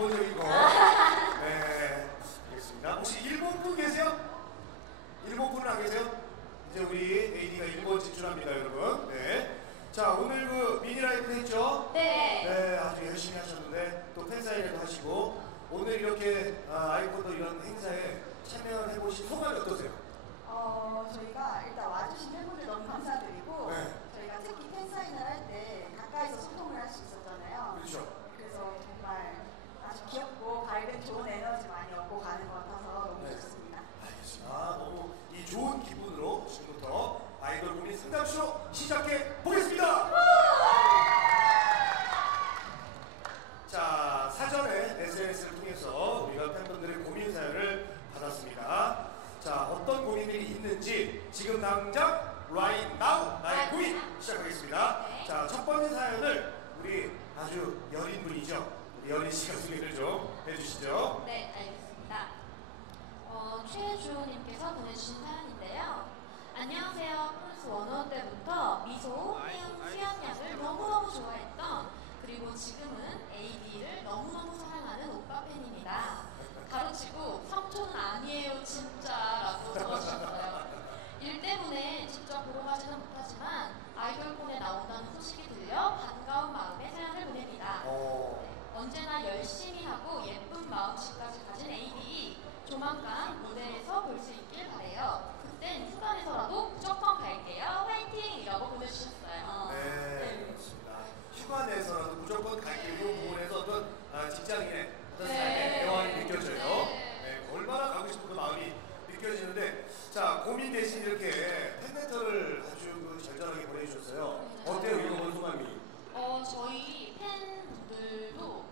기본적인 거. 네, 알겠습니다. 혹시 일본 분 계세요? 일본 분은 안 계세요? 이제 우리 AD가 일본 진출합니다, 여러분. 네. 자, 오늘 그 미니라이브 했죠? 네. 네, 아주 열심히 하셨는데 또 팬사인회도 하시고 오늘 이렇게 아, 아이콘도 이런 행사에 참여해 보신 소감이 어떠세요? 어, 저희가 일단 와주신 팬분들 너무 감사드리고 네. 저희가 특히 팬사인을 할 때 가까이서 소통을 할 수 있었잖아요. 그렇죠. 그래서 정말 귀엽고 밝은 좋은 에너지 많이 얻고 가는 것 같아서 너무 네. 좋습니다. 알겠습니다. 아, 너무 이 좋은 기분으로 지금부터 아이돌 고민 상담쇼 시작해 보겠습니다. 자, 사전에 SNS를 통해서 우리가 팬분들의 고민 사연을 받았습니다. 자, 어떤 고민들이 있는지 지금 당장 right now 나의 고민 시작하겠습니다. 네. 자, 첫 번째 사연을 우리 아주 여린 분이죠. 우리 여린 씨가 소개를 좀 해주시죠. 네, 알겠습니다. 어, 최주호님께서 보내주신 사연인데요. 안녕하세요. 플러스 원호 때부터 미소, 혜영, 수연 양을 너무너무 좋아했던 그리고 지금은 AD를 너무너무 사랑하는 오빠 팬입니다. 가로치고 삼촌은 아니에요 진짜라고 적어주셨어요. 일 때문에 직접 보러 가지는 못하지만 아이돌콘에 나온다는 소식이 들려 반가운 마음에 사연을 보냅니다. 어, 언제나 열심히 하고 예쁜 마음씨까지 가진 AD 조만간 무대에서 볼 수 있길 바래요. 그땐 휴관에서라도 무조건 갈게요. 화이팅! 이라고 보내주셨어요. 네, 그렇습니다. 휴가 내서라도 무조건 갈길 이 부분에서 어떤 아, 직장인의 어떤 네. 삶의 애환이 느껴져요. 네. 네, 얼마나 가고 싶은 그 마음이 느껴지는데, 자, 고민 대신 이렇게 팬레터를 아주 그 절절하게 보내주셨어요. 어때요, 읽어본 소감이? 어, 저희 팬분들도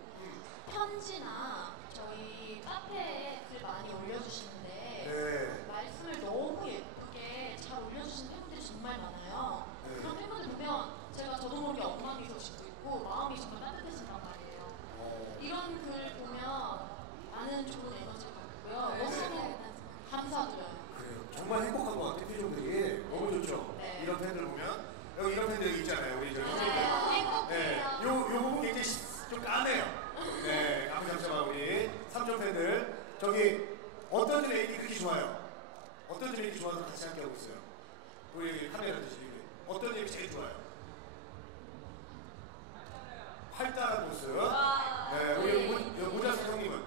편지나 저희 카페에 글 많이 올려주시는데 네. 말씀을 너무 예쁘게 잘 올려주시는 팬분들이 정말 많아요. 네. 그런 팬분들 보면 제가 저도 모르게 엉망이 서지고 있고 마음이 정말 따뜻해진단 말이에요. 어, 이런 글 보면 많은 좋은 에너지가 받고요. 네. 너무 감사드려요. 그래요. 정말 행복한 것 같아요, 표정들이. 너무 좋죠? 네. 이런 팬들 보면. 여기 이런 팬들 여기 있잖아요, 우리 저 형님들. 네, 네, 행복해요. 요, 요 부분 굉장히 시- 좀 까매요. 네, 감사합니다, 우리 삼촌 팬들. 저기, 어떤 AD 그렇게 좋아요? 어떤 이렇게 좋아서 같이 함께 하고 있어요? 우리 카메라 드시는 어떤 점이 제일 좋아요? 활달한 모습. 와, 네, 우리 네. 모- 모자스 형님은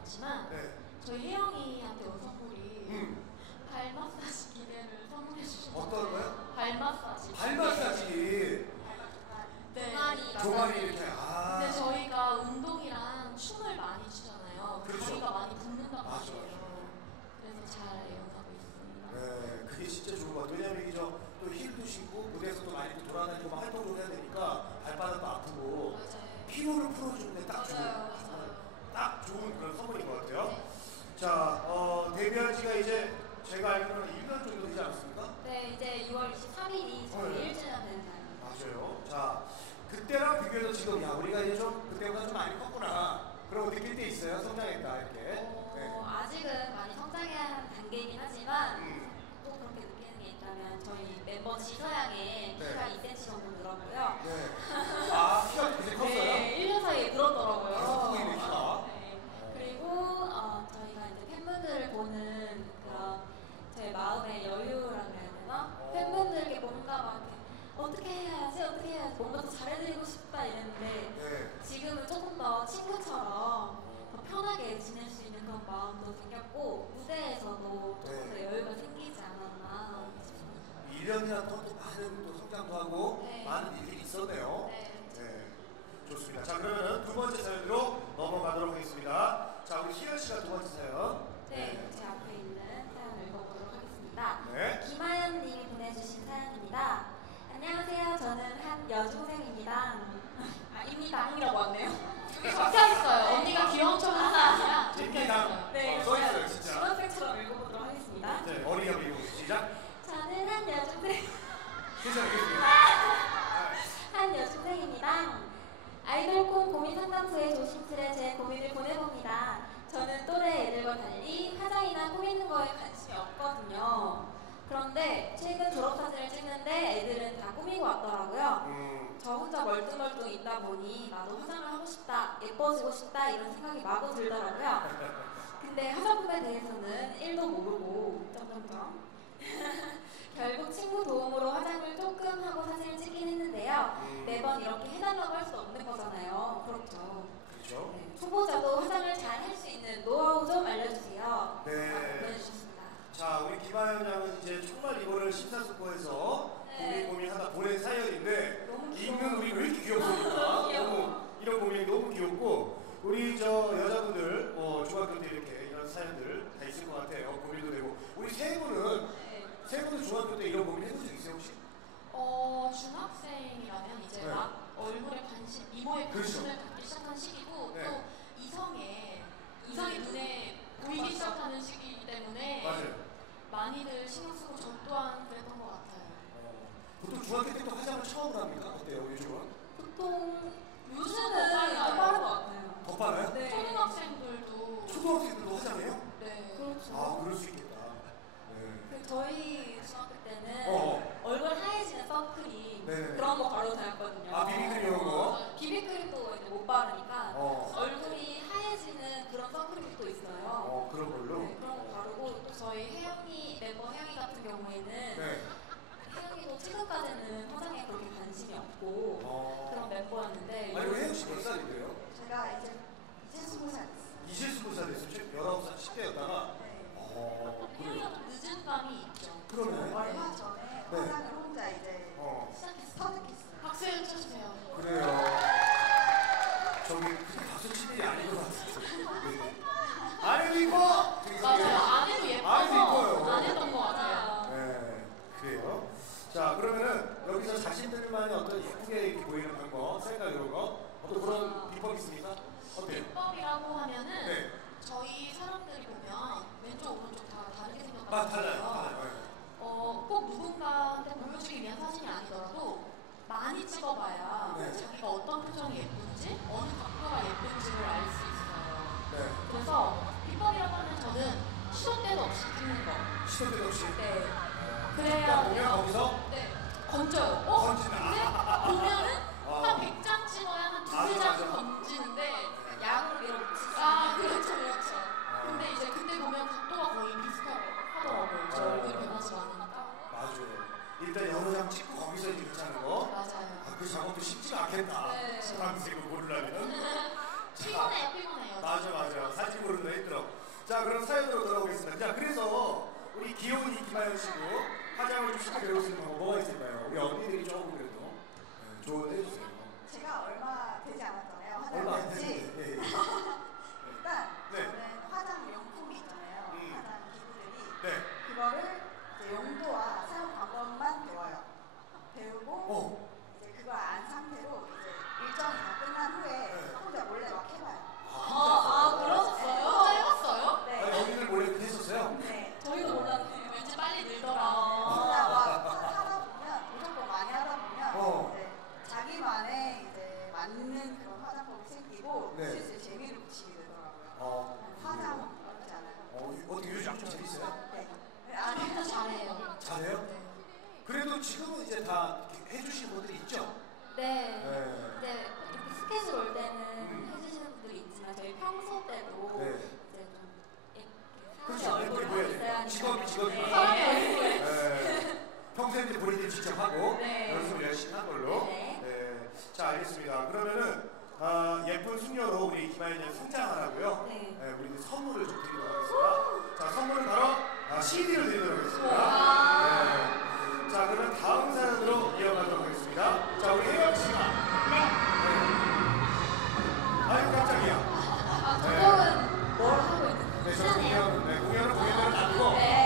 않지만 네. 저희 혜영이한테 온 선물이 음. 발 마사지 기대를 선물해 주셨어요. 어떤 거요? 발 마사지. 발 마사지. 네. 종아리. 종아리 이렇게. 아. 근데 저희가 운동이랑 춤을 많이 추잖아요. 그렇죠. 다리가 많이 붓는다고 하요 아, 그렇죠. 그래서 잘 애용하고 있습니다. 네, 그게 진짜 좋은 것 같아요. 왜냐면 이게 저또 힐도 신고 무대에서 또 많이 돌아다니고 활동을 해야 되니까 발바닥도 아프고 맞아요. 피부를 풀어주는 데딱 좋은 딱 좋은 그런 선물인 것 같아요. 자, 어, 데뷔한 지가 이제 제가 알기로는 1년 정도 되지 않았습니까? 네, 이제 2월 23일이 저희 네. 1주년 되는 날입니다. 맞아요. 자, 그때랑 비교해서 지금 야 우리가 이제 좀 그때보다 좀 많이 컸구나. 그러고 느낄 때 있어요. 성장했다 이렇게. 네. 어, 아직은 많이 하는 단계이긴 하지만 음, 또 그렇게 느끼는 게 있다면 저희 멤버 지서양의 네. 키가 2cm 정도 늘었고요. 네. 아, 키가 되게 컸어요. 네, 1년 사이에 늘었더라고요. 아, 보이네, 키가. 네. 그리고 어, 저희가 이제 팬분들을 보는 그런 저희 마음의 여유라 그래야 되나? 어. 팬분들께 뭔가 막 이렇게 어떻게 해야지, 어떻게 해야지, 뭔가 더 잘해드리고 싶다 이랬는데 네. 지금은 조금 더 친구처럼 더 편하게 지낼 수 있는 그런 마음도 생겼고 무대에서도 조금 더 네. 여유가 생기지 않았나 싶습니다. 1년이나 더 또 많은 또 성장도 하고 네. 많은 일들이 있었네요. 네. 네. 좋습니다. 자, 그러면 두 번째 사연으로 넘어가도록 하겠습니다. 자, 우리 희연 씨가 두 번째 사연. 네, 제 앞에 있는 사연을 읽어보도록 하겠습니다. 네. 김하연 님이 보내주신 사연입니다. 안녕하세요. 저는 한 여중생입니다. 아, 입니다이라고 왔네요. 적혀 있어요. 언니가 귀여운 척 하는 게 아니라 적혀 입니다. 있어요. 네, 어, 써 있어요, 진짜. 중학생처럼 읽어보도록 하겠습니다. 네, 어리가 밀고 시작. 저는 한 여중생, 괜찮겠습니다. 한 여중생입니다. 아이돌 콘 고민 상담소에 조심스레 제 고민을 보내봅니다. 저는 또래 애들과 달리 화장이나 꾸미는 거에 관심이 없거든요. 그런데 최근 졸업사진을 찍는데 애들은 다 꾸미고 왔더라고요. 음, 저 혼자 멀뚱멀뚱 있다 보니 나도 화장을 하고 싶다, 예뻐지고 싶다 이런 생각이 마구 들더라고요. 근데 화장품에 대해서는 1도 모르고 점점점 결국 친구 도움으로 화장을 조금 하고 사진을 찍긴 했는데요. 음. 매번 이렇게 해달라고 할 수 없는 거잖아요. 그렇죠. 그렇죠. 네, 초보자도 화장을 잘 할 수 있는 노하우 좀 알려주세요. 네. 보내주셨습니다. 자, 우리 김하연 양은 이제 정말 이거를 심사숙고해서 네. 고민 고민하다 보낸 사연인데. 읽는 우리 왜 이렇게 귀엽습니까? 너무 이런 고민이 너무 귀엽고 우리 저 여자분들 뭐 중학교 때 이렇게 이런 사연들 다 있을 것 같아요. 공연은 네, 공연은 공연은 아니고.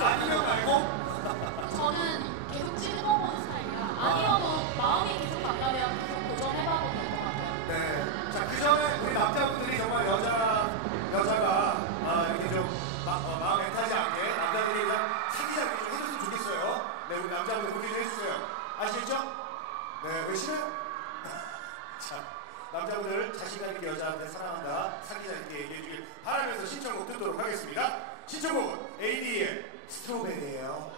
아니요 말고? 저는 계속 찍어보는 스타일이라 아니어도 마음이 계속 간다면 계속 도전해봐도 될 것 같아요. 네. 자, 그 전에 우리 남자분들이 정말 여자, 여자가 아, 이렇게 좀 마, 어, 마음에 타지 않게 남자들이 그냥 사귀자 이렇게 해줬으면 좋겠어요. 네, 우리 남자분들 그렇게 좀 해주세요. 아시겠죠? 네, 왜 싫어요? 자, 남자분들 자신감 있게 여자한테 사랑한다, 사귀자 이렇게 얘기해주길 바라면서 신청곡 듣도록 하겠습니다. 신청곡 ADM 스트로베리에요.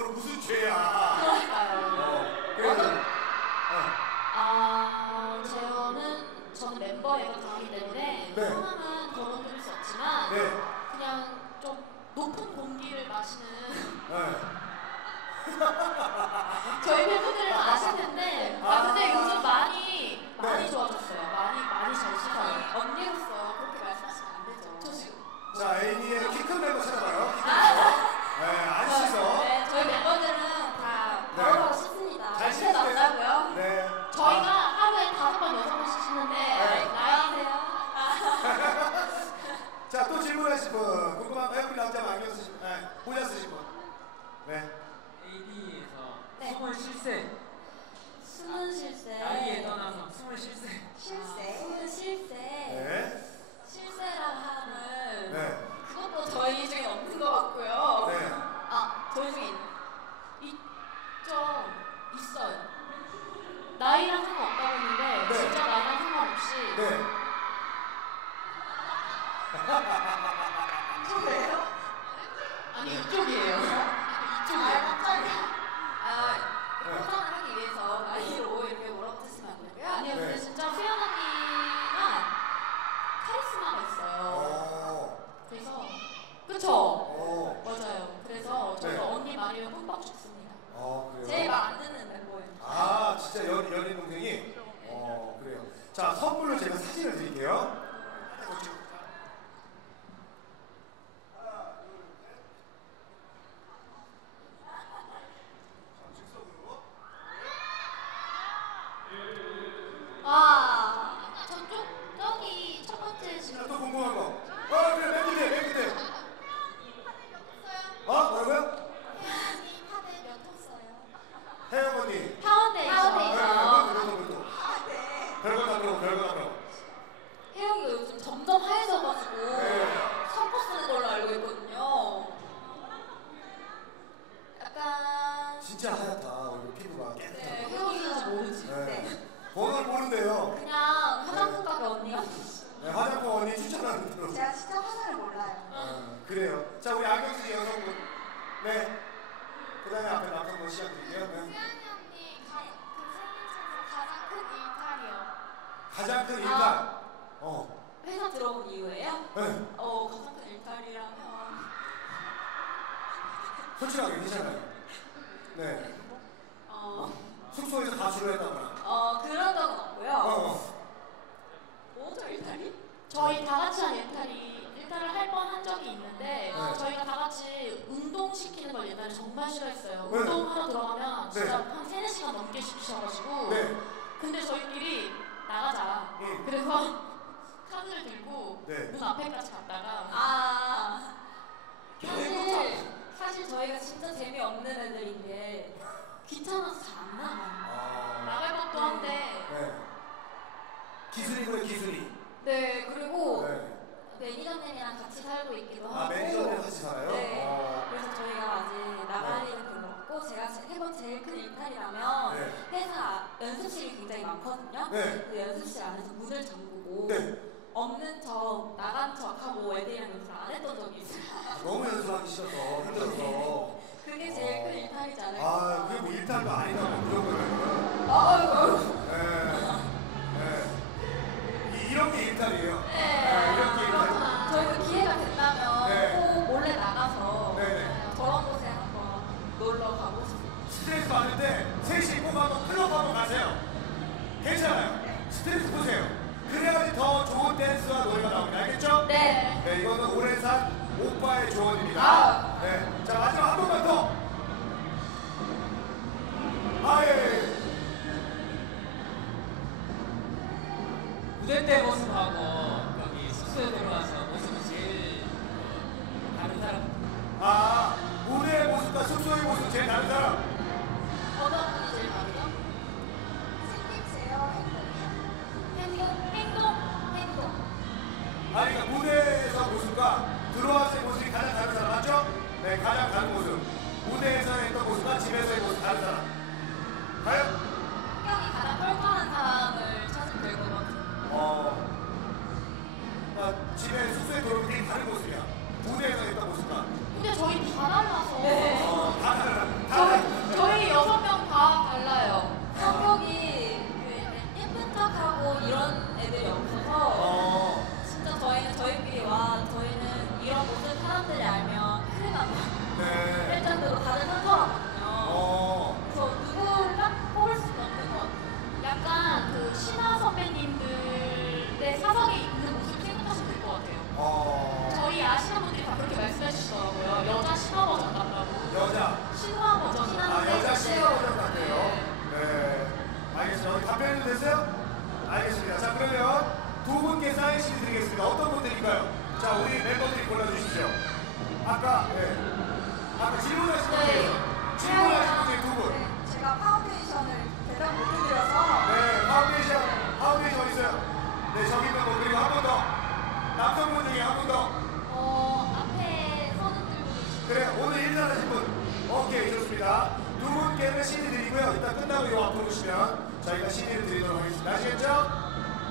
무슨 죄야. kumwaga くれたの。 아니 그러니까 무대에서 모습과 들어왔을 모습이 가장 다른 사람 맞죠? 네 가장 다른 모습 무대에서 했던 모습과 집에서의 모습 다른 사람 과연? 성격이 가장 털털한 사람을 찾으면 될 것 같아요 어... 아, 집에 숙소에 들어오면 되게 다른 모습이야 무대에서 했던 모습과 근데 저희 다 달라서 네. 답변이 되세요? 알겠습니다. 자 그러면 두 분께 사인시이 드리겠습니다. 어떤 분들일까요? 자 우리 멤버들이 골라주십시오. 아까 네. 아까 질문하신 분 네. 질문하신 분이 두 분. 네. 제가 파운데이션을 대답 못 드려서. 네 파운데이션 파운데이션 있어요. 네 저기 있는 분 그리고 한 분 더. 남성분 중에 한 분 더. 어 앞에 손을 들고 계시. 그래 오늘 일단 하신 분. 오케이 좋습니다. 두 분께는 CD 드리고요. 일단 끝나고 요 앞으로 오시면. 저희가 시비를 드리도록 하겠습니다. 아시겠죠?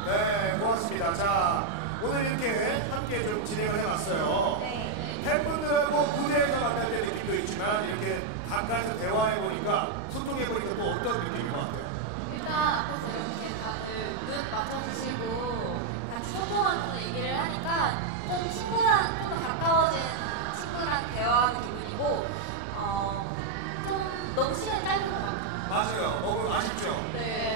네, 고맙습니다. 자, 오늘 이렇게 함께 좀 진행을 해봤어요. 네. 팬분들하고 무대에서 만날 때 느낌도 있지만 이렇게 가까이서 대화해보니까 소통해보니까 또 어떤 느낌인 것 같아요? 일단 앞에서 이렇게 다들 눈 맞춰주시고 같이 소통하면서 얘기를 하니까 좀 친구랑 좀 가까워진 친구랑 대화하는 기분이고 어, 좀 너무 시간 맞아요. 먹으면 아쉽죠? 네.